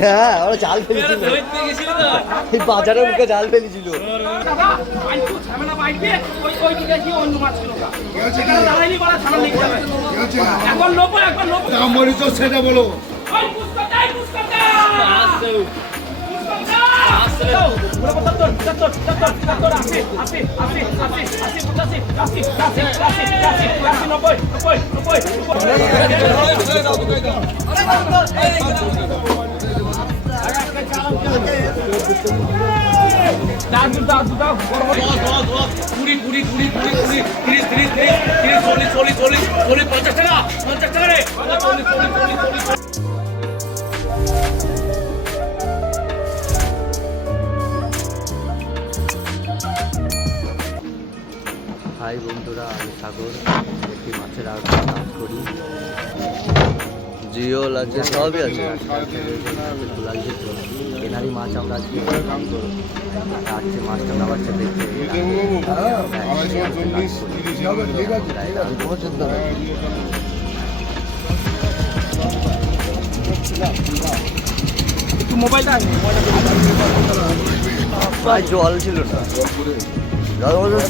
হ্যাঁ ওরা জাল ফেলেছিল, এই বাজারের মুখে জাল ফেলেছিল। সেটা বলো হাই বন্ধুরা, আমি সাগর, একটি মাছের আড়তে কাজ করি। জিওল আছে, সবই আছে, লাগছে তো এনারই মাছ আমরা আজকে আসছে, মাছটা নামাচ্ছে দেখতে। একটু মোবাইলটা জল ছিল না,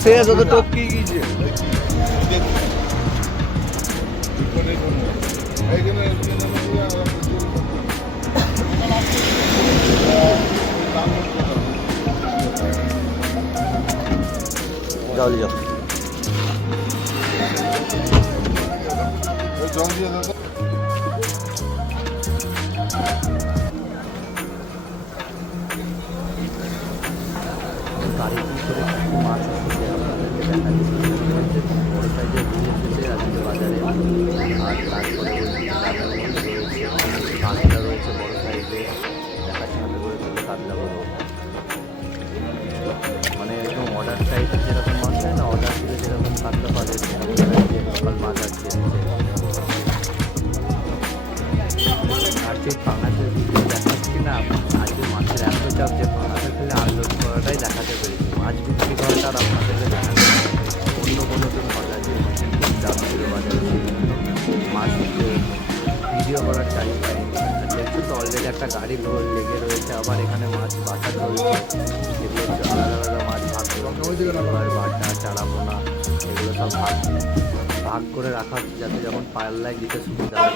শেষ হতো টপকে গিয়েছে। যাও যাও জল দিয়ে দাও। গাড়ি করে মাছ এসেছে, আপনাদেরকে দেখাচ্ছি। বড় সাইজের রুই এসেছে আজকে বাজারে। আর তারপরে কাতলা রয়েছে বড় সাইজে, দেখাচ্ছি হাতে করে তুলে কাতলাগুলো। মানে একদম অর্ডার টাইপের যেরকম মাছ হয় না, অর্ডার দিলে যেরকম কাতলা পাওয়া যায় সেরকম লোকাল মাছ আজকে এসেছে। আর সেই পাঙাশের ভিডিও দেখাচ্ছি না, আজকে মাছের এত চাপ যে পাঙাশের ফেলে আনলোড করাটাই দেখাতে পেরেছি। মাছ বিক্রি করাটা আর আপনাদেরকে দেখাতে অন্য কোনো দিন কথা যে খুব চাপ ছিল বাজারে, মাছ ভিডিও করার টাইম পাইনি। দেখছো তো অলরেডি একটা গাড়ি লেগে রয়েছে, আবার এখানে মাছ বাটা চলছে। এগুলো আলাদা আলাদা মাছ ভাগ করে বাটা, চারাপোনা এগুলো সব ভাগ করে রাখা, যাতে যখন পাল্লায় দিতে সুবিধা হয়।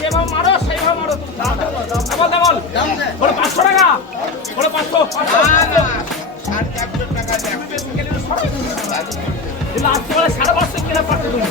যেভাবে মারো সেইভাবে মারো। 500 টাকা, 500 500 কিনা পাচ্ছে তুমি।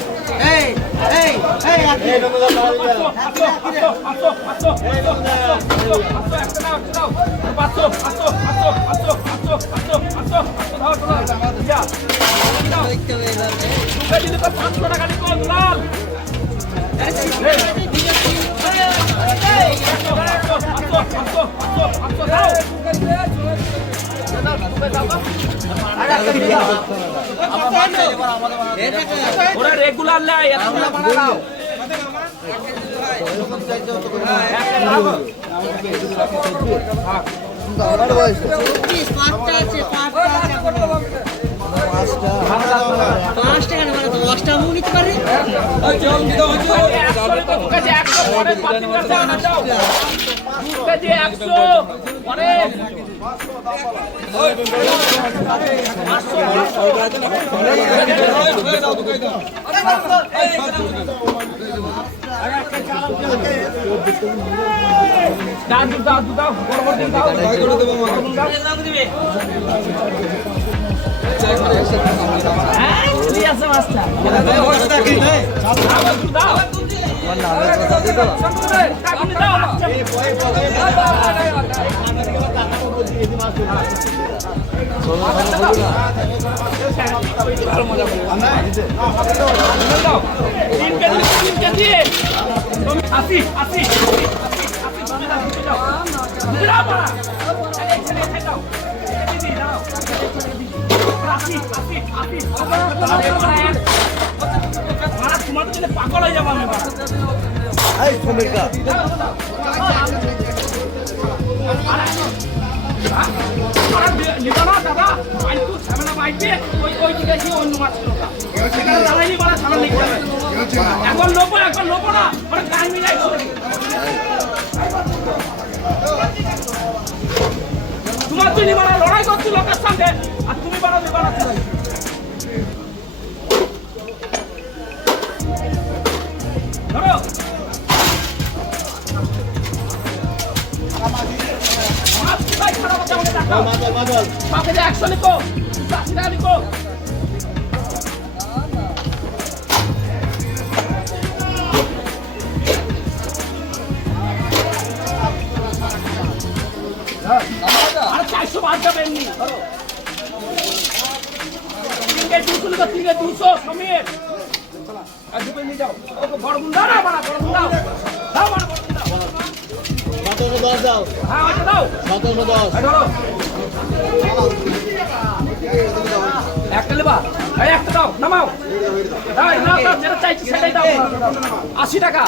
ওরা রেগুলার নেয়, দশটা নিতে পারে। পাগল হয়ে যাবো আমি এখন লোবো না টাইম নাই তোমার তুই নিবানা লড়াই করছি লোকের সঙ্গে আর তুমি বানাবে বানাচ্ছ ধরো একশো লিখো 80 টাকা লিখো আর 400 বাদ যাবে এমনি ধরো 200 লিখো 200 সমীর আর দুটো নিয়ে যাও ওকে বড় গুন্ডা না বড় গুন্ডা দাও বড় গুন্ডা 17 দাও হ্যাঁ ওটা দাও 17 ধরো একটা লেবা এই একটা দাও নামাও দাও যেটা চাইছি সেটাই দাও 80 টাকা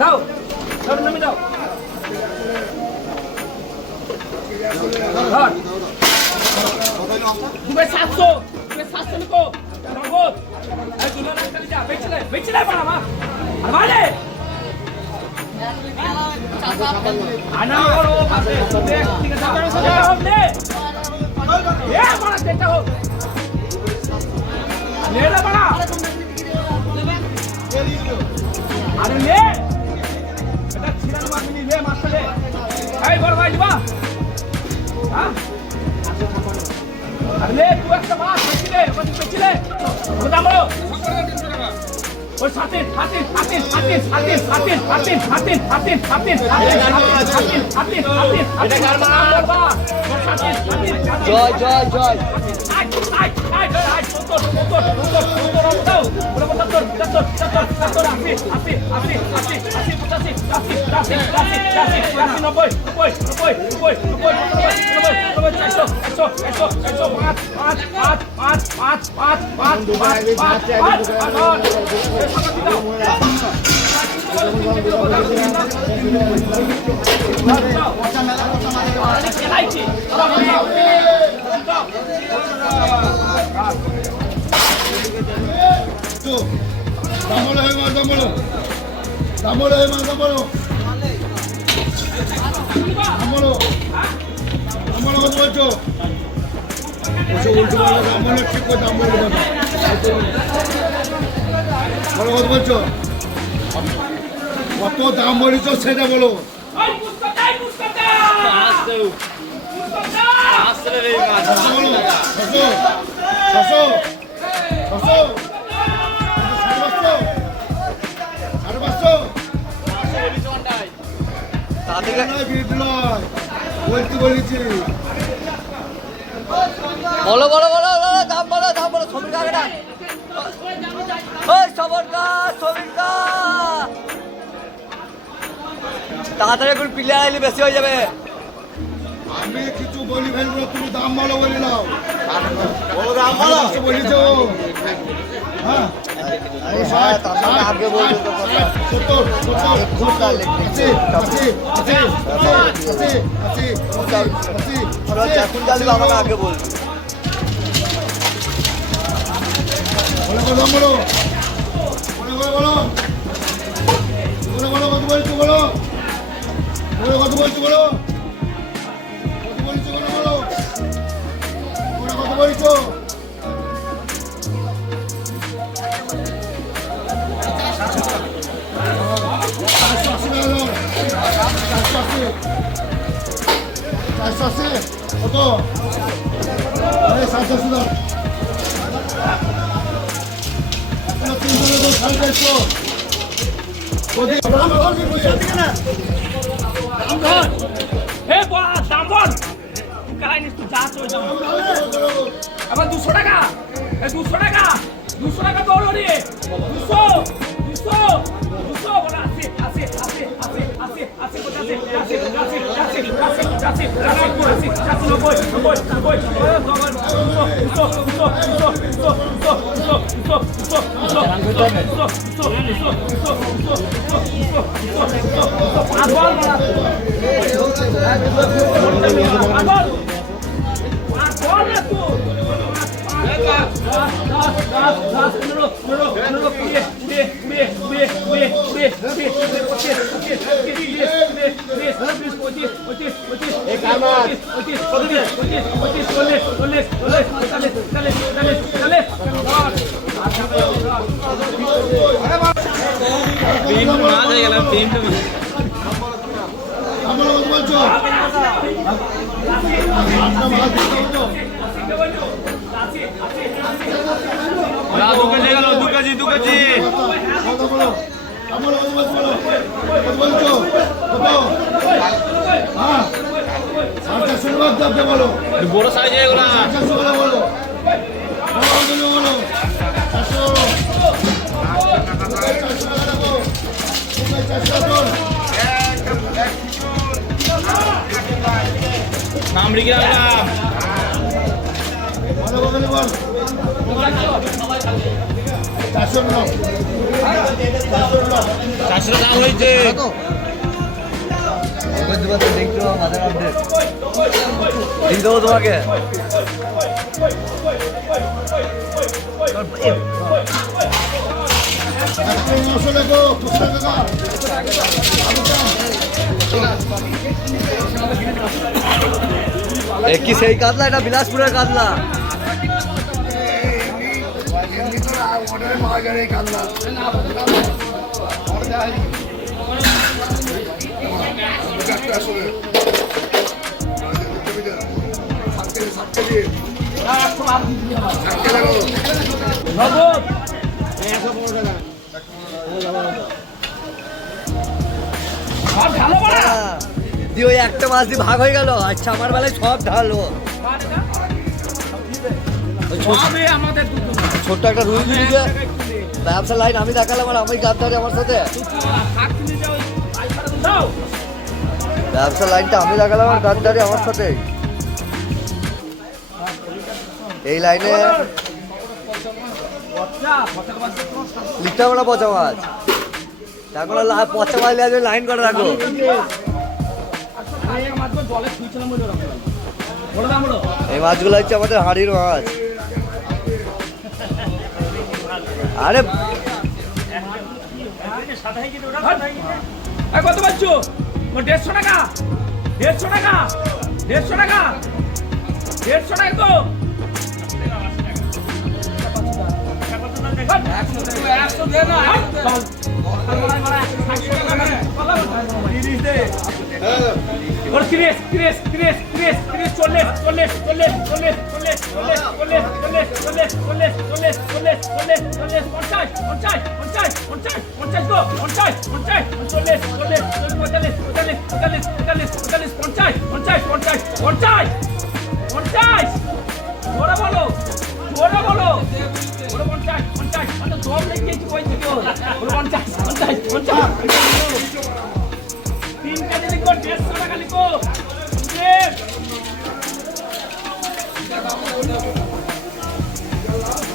দাও ধর নামি দাও ধর 700 লিখো নগদ এই দুটো একটা লিখা বেচলে বাবা আর মানে আনা করো পাশে দেখ ঠিক আছে দে এ বড় দেখো ले ले बड़ा अरे ले बेटा छिरान मार मिली ले मास्टर ले आई बड़ भाई बा हां अरे ले तू एक बात बेच ले बता बोलो और साथे जय কত দাম বলেছ সেটা বলো বলতে বলেছি বলো দাম বলো ছবির আগে না ওই ছবিরটা তাড়াতাড়ি এখন প্লেয়ার আইলে বেশি হয়ে যাবে আমি কিছু বলি ফেলবো তুমি দাম বলো বলে নাও বলো দাম বলো বলেছো হ্যাঁ আগে বলবো আমাকে আগে বলবো কত বলছো বলো কত বলছো আছে কত এই 700 দাও 300 সাড়ে 400 কোদি দাম বল পয়সা দিকে না হে বল দাম বল কাই নিস তুই যা চলে যাও আবার 200 টাকা এই 200 টাকা 200 টাকা দৌড় রে 200 বলা আছে আমরা বলছো দু কেজি কথা বলো আমরা বলছো কত হ্যাঁ 400 টাকা দাম বলো বড় সাইজ এগুলা 400 টাকা বলো বলো 400 নাম লিখে রাখলাম বলো বলো বল 400 নাও 400 দাম হয়েছে দিয়ে দেবো তোমাকে কি সেই কাতলা, এটা বিলাসপুরের কাতলা। দিয়ে ওই একটা মাছ দিয়ে ভাগ হয়ে গেল। আচ্ছা আমার বেলায় সব ঢালো। ছোট্ট একটা রুই দিয়ে ব্যবসা লাইন আমি দেখালাম, আর আমি গাদ্দারি আমার সাথে ব্যবসা লাইনটা আমি দেখালাম, আর গাদ্দারি আমার সাথে। এই লাইনে লিখতে হবে না পচা মাছ, এখন পচা মাছ লাইন করে রাখো। এই মাছগুলো হচ্ছে আমাদের হাড়ির মাছ। আরে কত পাচ্ছ? 150 টাকা, 150 টাকা, 150 টাকা, 150 টাকা তো।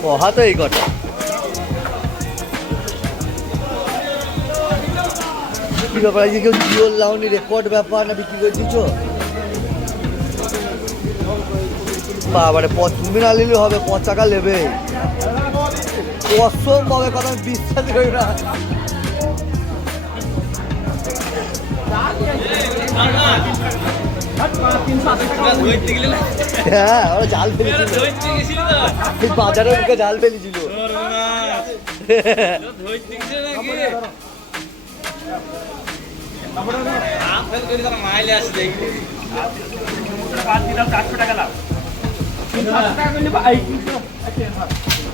কহা তো এই কথা। কি ব্যাপার, আজকে কেউ জিওর লাউনি রেকর্ড ব্যাপার না বিক্রি করে দিচ্ছ? বাবারে তুমি না নিলে হবে, 5 টাকা নেবে। কসম পাবে কথা, বিশ্বাস করি না। হ্যাঁ, ওরা জাল ফেলেছিল, বাজারে ওকে জাল ফেলেছিল। করে বাদ দিলাম 400 টাকা লাভ 300 টাকা করলে এই 300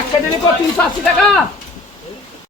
একটা দিলে 380 টাকা